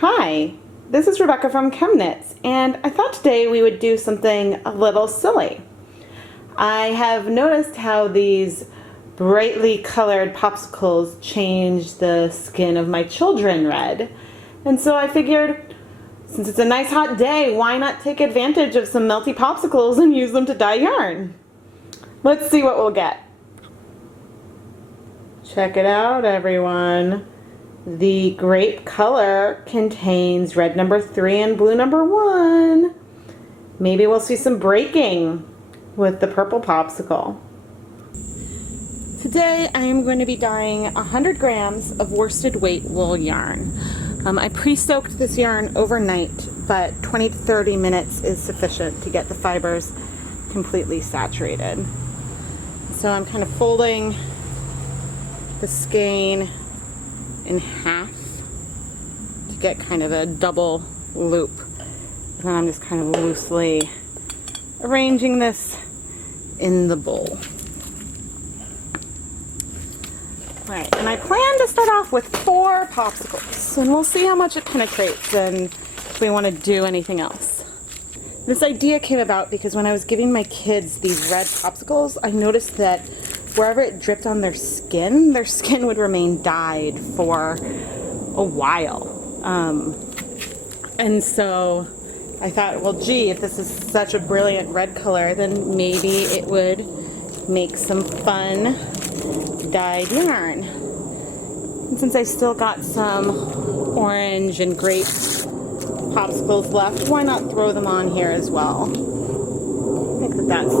Hi, this is Rebecca from ChemKnits, and I thought today we would do something a little silly. I have noticed how these brightly colored popsicles change the skin of my children red, and so I figured since it's a nice hot day, why not take advantage of some melty popsicles and use them to dye yarn? Let's see what we'll get. Check it out, everyone. The grape color contains red number 3 and blue number 1. Maybe we'll see some breaking with the purple popsicle. Today I am going to be dyeing 100 grams of worsted weight wool yarn. I pre-soaked this yarn overnight, but 20 to 30 minutes is sufficient to get the fibers completely saturated. So I'm kind of folding the skein in half to get kind of a double loop. And then I'm just kind of loosely arranging this in the bowl. Alright, and I plan to start off with 4 popsicles, and we'll see how much it penetrates and if we want to do anything else. This idea came about because when I was giving my kids these red popsicles, I noticed that wherever it dripped on their skin would remain dyed for a while. And so I thought, well, gee, if this is such a brilliant red color, then maybe it would make some fun dyed yarn. And since I still got some orange and grape popsicles left, why not throw them on here as well? I think that that's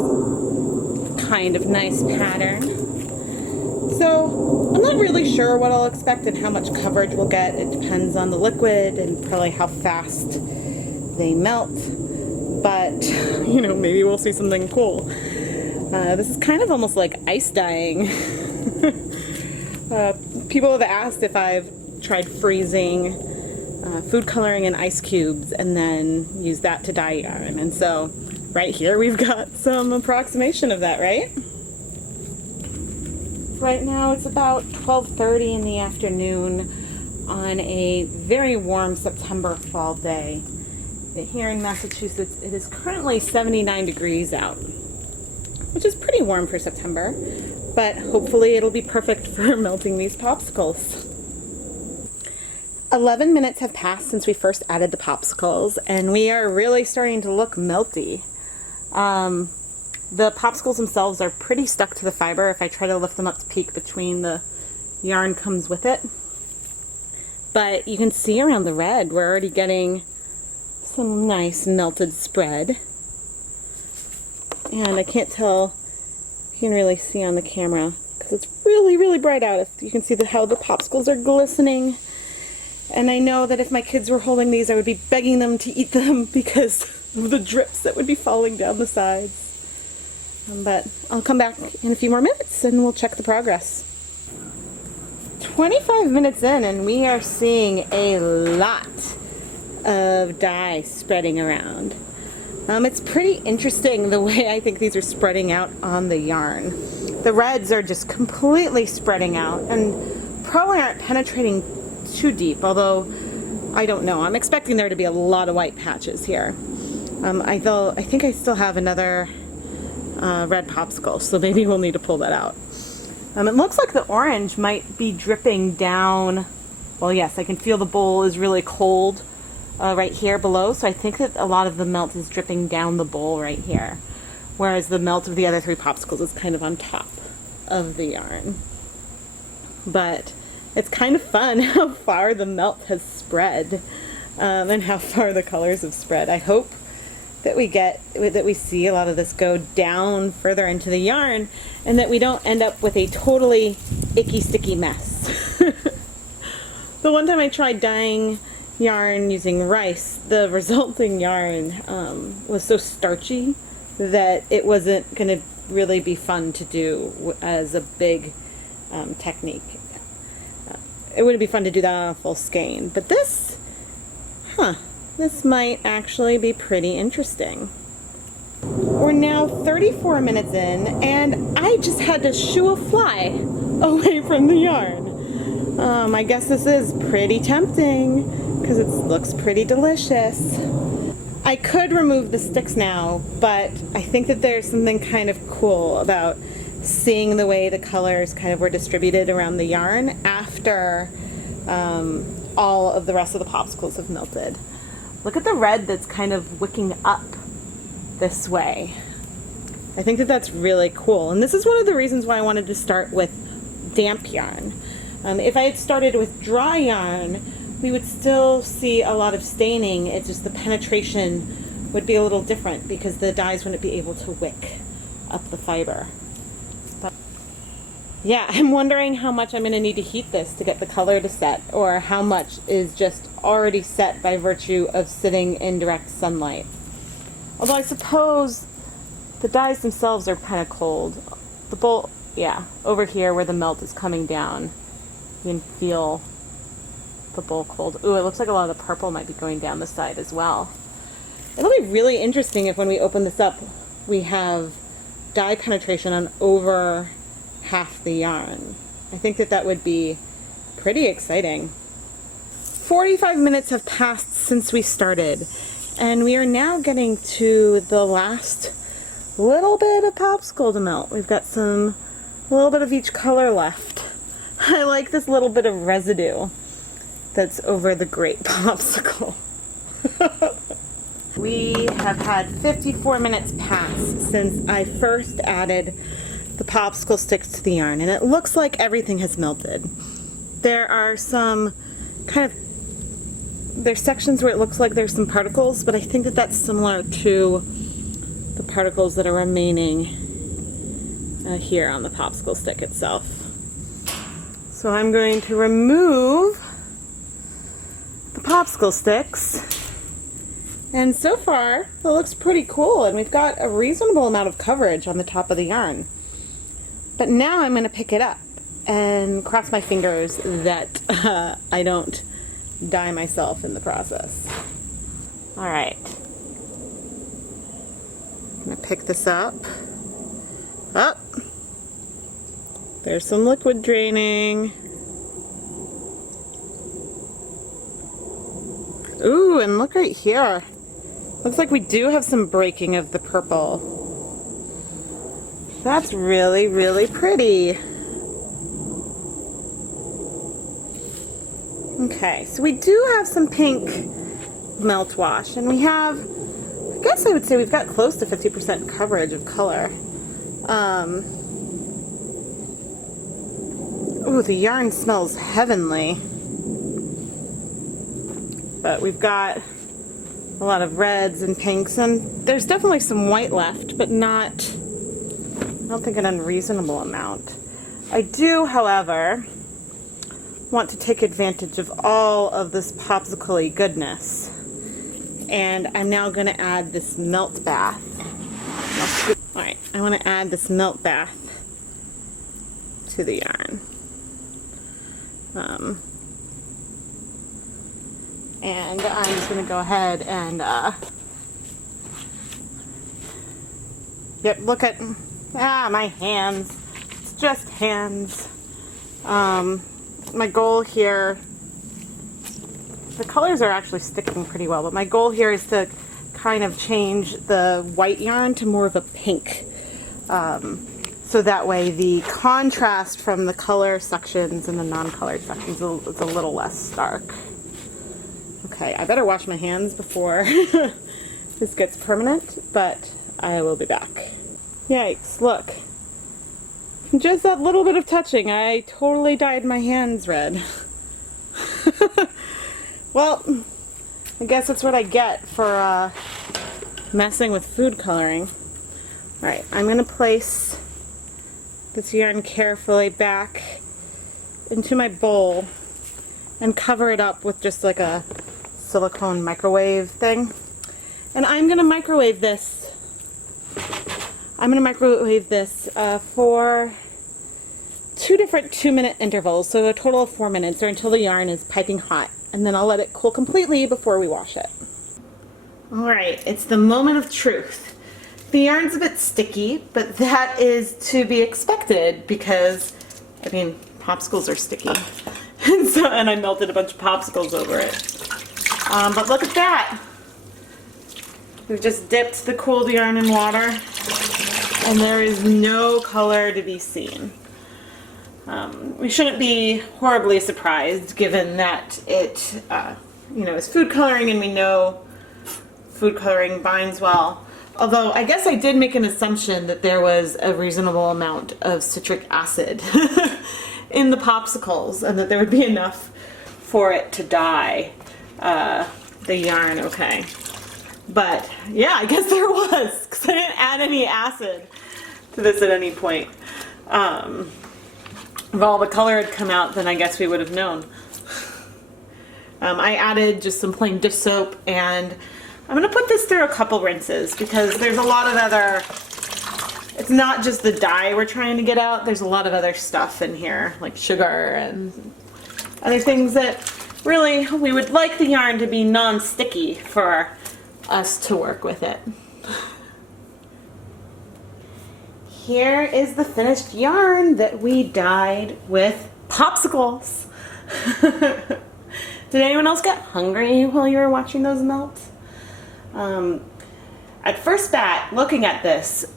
kind of nice pattern. So I'm not really sure what I'll expect and how much coverage we'll get. It depends on the liquid and probably how fast they melt. But, you know, maybe we'll see something cool. This is kind of almost like ice dyeing. People have asked if I've tried freezing food coloring in ice cubes and then use that to dye yarn. And so right here we've got some approximation of that, right? Right now it's about 12:30 in the afternoon on a very warm September fall day. Here in Massachusetts it is currently 79 degrees out, which is pretty warm for September, but hopefully it'll be perfect for melting these popsicles. 11 minutes have passed since we first added the popsicles, and we are really starting to look melty. The popsicles themselves are pretty stuck to the fiber. If I try to lift them up to peak between the yarn comes with it. But you can see around the red, we're already getting some nice melted spread. And I can't tell if you can really see on the camera because it's really, really bright out. You can see how the popsicles are glistening. And I know that if my kids were holding these, I would be begging them to eat them because of the drips that would be falling down the sides. But I'll come back in a few more minutes and we'll check the progress. 25 minutes in and we are seeing a lot of dye spreading around. It's pretty interesting the way I think these are spreading out on the yarn. The reds are just completely spreading out and probably aren't penetrating too deep, although I don't know. I'm expecting there to be a lot of white patches here. I think I still have another red popsicle, so maybe we'll need to pull that out. It looks like the orange might be dripping down. Well, yes, I can feel the bowl is really cold right here below, so I think that a lot of the melt is dripping down the bowl right here, whereas the melt of the other 3 popsicles is kind of on top of the yarn. But it's kind of fun how far the melt has spread and how far the colors have spread. I hope that we see a lot of this go down further into the yarn and that we don't end up with a totally icky, sticky mess. The one time I tried dyeing yarn using rice, the resulting yarn was so starchy that it wasn't going to really be fun to do as a big technique. It wouldn't be fun to do that on a full skein, but this might actually be pretty interesting. We're now 34 minutes in, and I just had to shoo a fly away from the yarn. I guess this is pretty tempting because it looks pretty delicious. I could remove the sticks now, but I think that there's something kind of cool about seeing the way the colors kind of were distributed around the yarn after all of the rest of the popsicles have melted. Look at the red that's kind of wicking up this way. I think that that's really cool. And this is one of the reasons why I wanted to start with damp yarn. If I had started with dry yarn, we would still see a lot of staining. It's just the penetration would be a little different because the dyes wouldn't be able to wick up the fiber. But yeah, I'm wondering how much I'm going to need to heat this to get the color to set, or how much is just already set by virtue of sitting in direct sunlight. Although I suppose the dyes themselves are kind of cold. The bowl, yeah, over here where the melt is coming down, you can feel the bowl cold. Ooh, it looks like a lot of the purple might be going down the side as well. It'll be really interesting if when we open this up, we have dye penetration on over half the yarn. I think that that would be pretty exciting. 45 minutes have passed since we started, and we are now getting to the last little bit of popsicle to melt. We've got a little bit of each color left. I like this little bit of residue that's over the great popsicle. We have had 54 minutes pass since I first added the popsicle sticks to the yarn, and it looks like everything has melted. There are some there's sections where it looks like there's some particles, but I think that that's similar to the particles that are remaining here on the popsicle stick itself. So I'm going to remove the popsicle sticks, and so far it looks pretty cool, and we've got a reasonable amount of coverage on the top of the yarn. But now I'm going to pick it up and cross my fingers that I don't dye myself in the process. Alright, I'm going to pick this up. Oh, there's some liquid draining. Ooh, and look right here. Looks like we do have some breaking of the purple. That's really, really pretty. Okay, so we do have some pink melt wash, and we have, I guess I would say we've got close to 50% coverage of color. Ooh, the yarn smells heavenly. But we've got a lot of reds and pinks, and there's definitely some white left, but not, I don't think, an unreasonable amount. I do, however, want to take advantage of all of this popsicle-y goodness, and I'm now going to add this melt bath. Alright, I want to add this melt bath to the yarn. And I'm just going to go ahead and, yep, look at, my hands. It's just hands. My goal here, the colors are actually sticking pretty well, but my goal here is to kind of change the white yarn to more of a pink. So that way the contrast from the color sections and the non-colored sections is a little less stark. Okay, I better wash my hands before this gets permanent, but I will be back. Yikes, look. Just that little bit of touching, I totally dyed my hands red. Well, I guess that's what I get for messing with food coloring. Alright, I'm going to place this yarn carefully back into my bowl and cover it up with just like a silicone microwave thing. And I'm going to microwave this. For 2 different 2-minute intervals, so a total of 4 minutes, or until the yarn is piping hot. And then I'll let it cool completely before we wash it. Alright, it's the moment of truth. The yarn's a bit sticky, but that is to be expected because, popsicles are sticky. And I melted a bunch of popsicles over it. But look at that. We've just dipped the cooled yarn in water, and there is no color to be seen. We shouldn't be horribly surprised given that it is food coloring, and we know food coloring binds well. Although I guess I did make an assumption that there was a reasonable amount of citric acid in the popsicles and that there would be enough for it to dye the yarn okay. But yeah, I guess there was, because I didn't add any acid to this at any point. If all the color had come out, then I guess we would have known. I added just some plain dish soap, and I'm going to put this through a couple rinses because there's a lot of other, it's not just the dye we're trying to get out, there's a lot of other stuff in here, like sugar and other things that really, we would like the yarn to be non-sticky for us to work with it. Here is the finished yarn that we dyed with Popsicles. Did anyone else get hungry while you were watching those melt? At first bat, looking at this,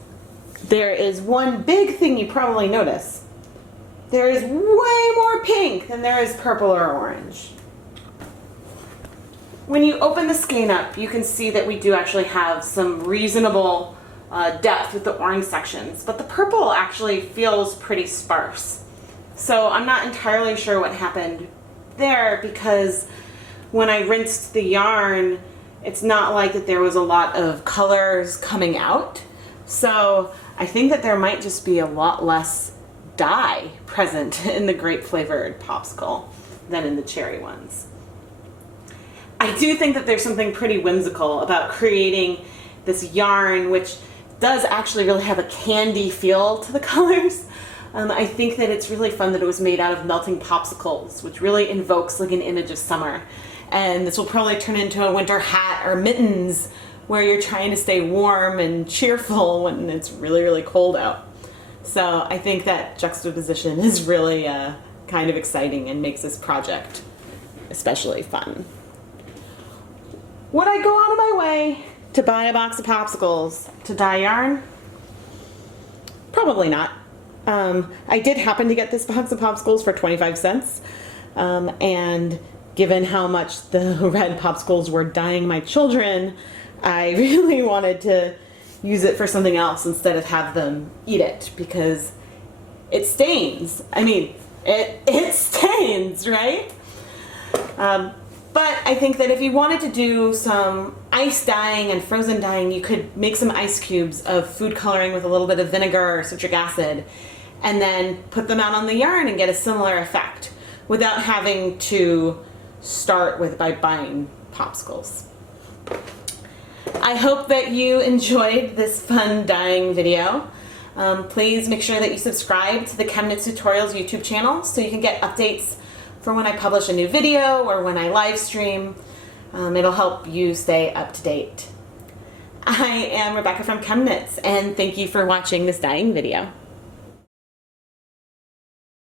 there is one big thing you probably notice. There is way more pink than there is purple or orange. When you open the skein up, you can see that we do actually have some reasonable depth with the orange sections, but the purple actually feels pretty sparse. So I'm not entirely sure what happened there, because when I rinsed the yarn, it's not like that there was a lot of colors coming out. So I think that there might just be a lot less dye present in the grape flavored popsicle than in the cherry ones. I do think that there's something pretty whimsical about creating this yarn which does actually really have a candy feel to the colors. I think that it's really fun that it was made out of melting popsicles, which really invokes like an image of summer. And this will probably turn into a winter hat or mittens where you're trying to stay warm and cheerful when it's really, really cold out. So I think that juxtaposition is really kind of exciting and makes this project especially fun. Would I go out of my way to buy a box of popsicles to dye yarn? Probably not. I did happen to get this box of popsicles for 25 cents. And given how much the red popsicles were dyeing my children, I really wanted to use it for something else instead of have them eat it, because it stains. I mean, it stains, right? But I think that if you wanted to do some ice dyeing and frozen dyeing, you could make some ice cubes of food coloring with a little bit of vinegar or citric acid, and then put them out on the yarn and get a similar effect without having to start by buying popsicles. I hope that you enjoyed this fun dyeing video. Please make sure that you subscribe to the ChemKnits Tutorials YouTube channel so you can get updates for when I publish a new video or when I live stream. It'll help you stay up to date. I am Rebecca from ChemKnits, and thank you for watching this dyeing video.